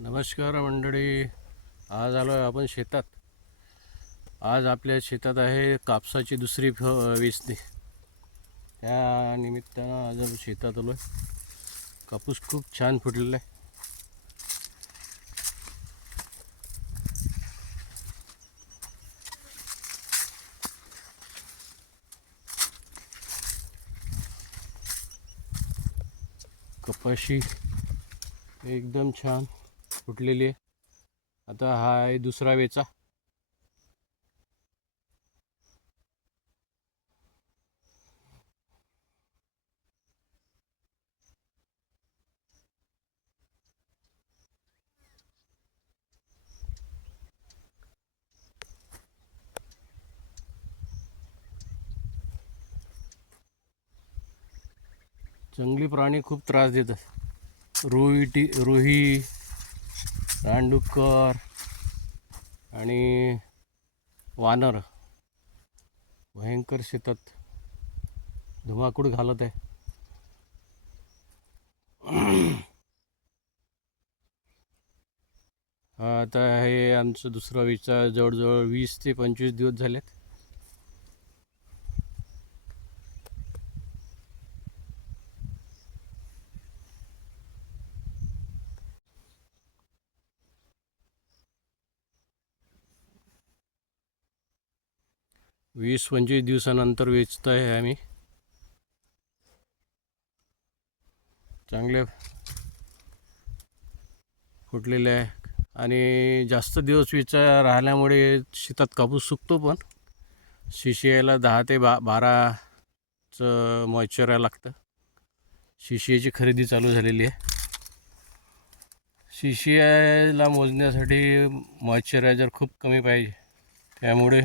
नमस्कार मंडळी. आज आलो आहे आपण शेतात. आज आपल्या शेतात आहे कापसाची दुसरी फ वेचणी. त्या निमित्तानं आज आपण शेतात आलो आहे. कापूस खूप छान फुटलेला आहे. कपाशी एकदम छान. फुटलेली आता हा आहे दुसरा वेचा. जंगली प्राणी खूप त्रास देतात. रुई टी रुही रानडुक्कर आणि वानर. भयंकर शेतात धुमाकूड घालत आहे. आता हे आमचं दुसरा विचार जवळजवळ वीस ते पंचवीस दिवस झालेत. वीस पंचवीस दिवसानंतर वेचत आहे आम्ही. चांगले फुटलेले आहे. आणि जास्त दिवस विचा राहिल्यामुळे शेतात कापूस सुकतो पण. शिशियाला दहा ते बा बाराचं मॉइश्चर लागतं. शिशियाची खरेदी चालू झालेली आहे. शिशियाला मोजण्यासाठी मॉइश्चरायझर खूप कमी पाहिजे त्यामुळे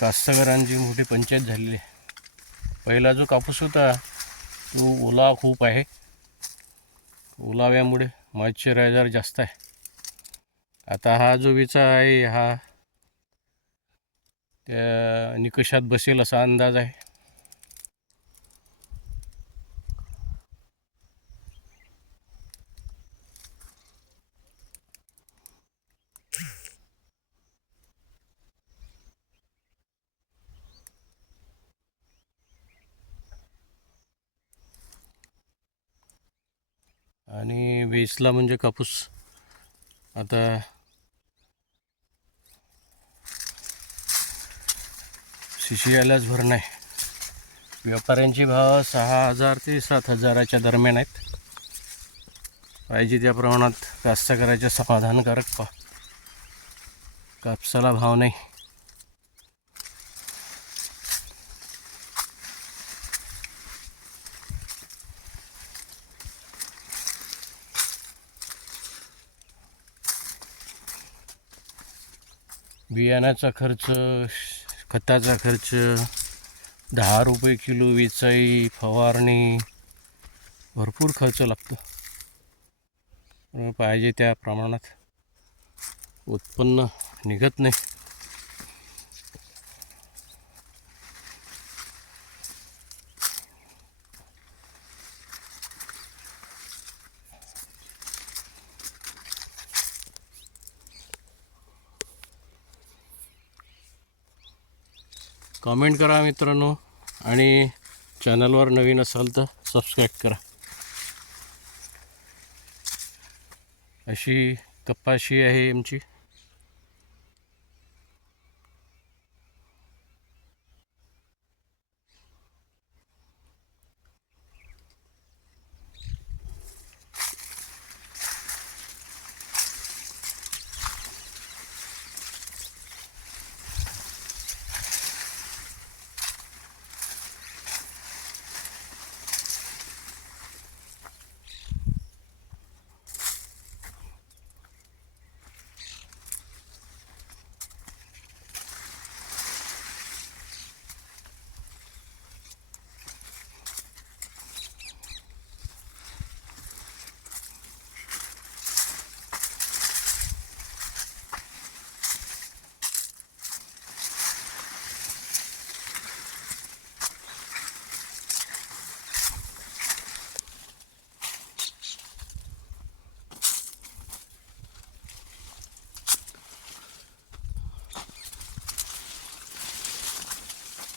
कास्तकारांची मोठी पंचायत झालेली आहे. पहिला जो कापूस होता तो ओला खूप आहे. ओलाव्यामुळे मॉइश्चरायझर जास्त आहे. आता हा जो विचा आहे हा त्या निकषात बसेल असा अंदाज आहे. आणि वेचला म्हणजे कापूस. आता शिशियालाच भरणं आहे व्यापाऱ्यांचे भाव सहा हजार ते सात हजाराच्या दरम्यान आहेत. पाहिजे त्या प्रमाणात कास्तकाराचे समाधानकारक पा कापसाला भाव नाही. बियाण्याचा खर्च खताचा खर्च दहा रुपये किलो वेचाई फवारणी भरपूर खर्च लागतो. पाहिजे त्या प्रमाणात. उत्पन्न निघत नाही. कमेंट करा मित्रांनो आणि चॅनलवर नवीन असाल तर सबस्क्राईब करा. अशी कपाशी आहे आमची.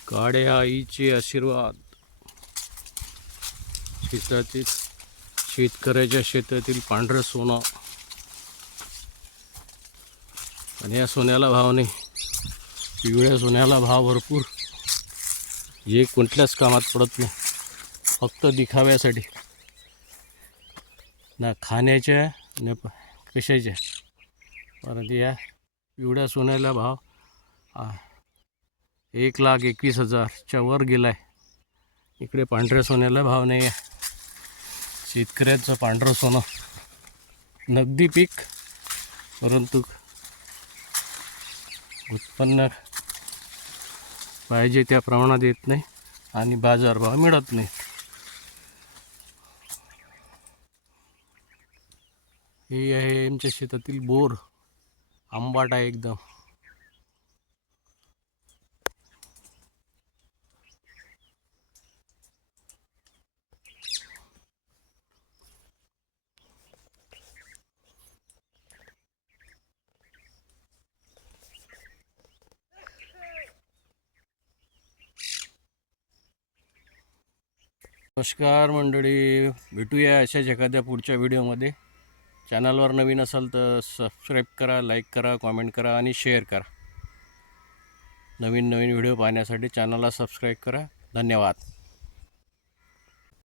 काड्या आईचे आशीर्वाद. शेतातील शेतकऱ्याच्या शेतातील पांढरं सोनं. आणि या सोन्याला भाव नाही. पिवळ्या सोन्याला भाव भरपूर. हे कोणत्याच कामात पडत नाही. फक्त दिखाव्यासाठी. ना खाण्याच्या ना कशाच्या. परत या पिवळ्या सोन्याला भाव आ, एक लाख एकवीस हजारच्या वर गेलाय. इकडे पांढऱ्या सोन्याला भाव नाही आहे शेतकऱ्याचं पांढरं सोनं. नगदी पीक परंतु उत्पन्न पाहिजे त्या प्रमाणात येत नाही आणि बाजारभाव मिळत नाही. हे आहे आमच्या शेतातील बोर. आंबाट आहे एकदम. नमस्कार मंडळी. भेटूया अशाच एखाद्या पुढच्या व्हिडिओमध्ये. चॅनलवर नवीन असाल तर सबस्क्राईब करा लाईक करा कॉमेंट करा आणि शेअर करा. नवीन नवीन व्हिडिओ पाहण्यासाठी चॅनलला सबस्क्राईब करा. धन्यवाद.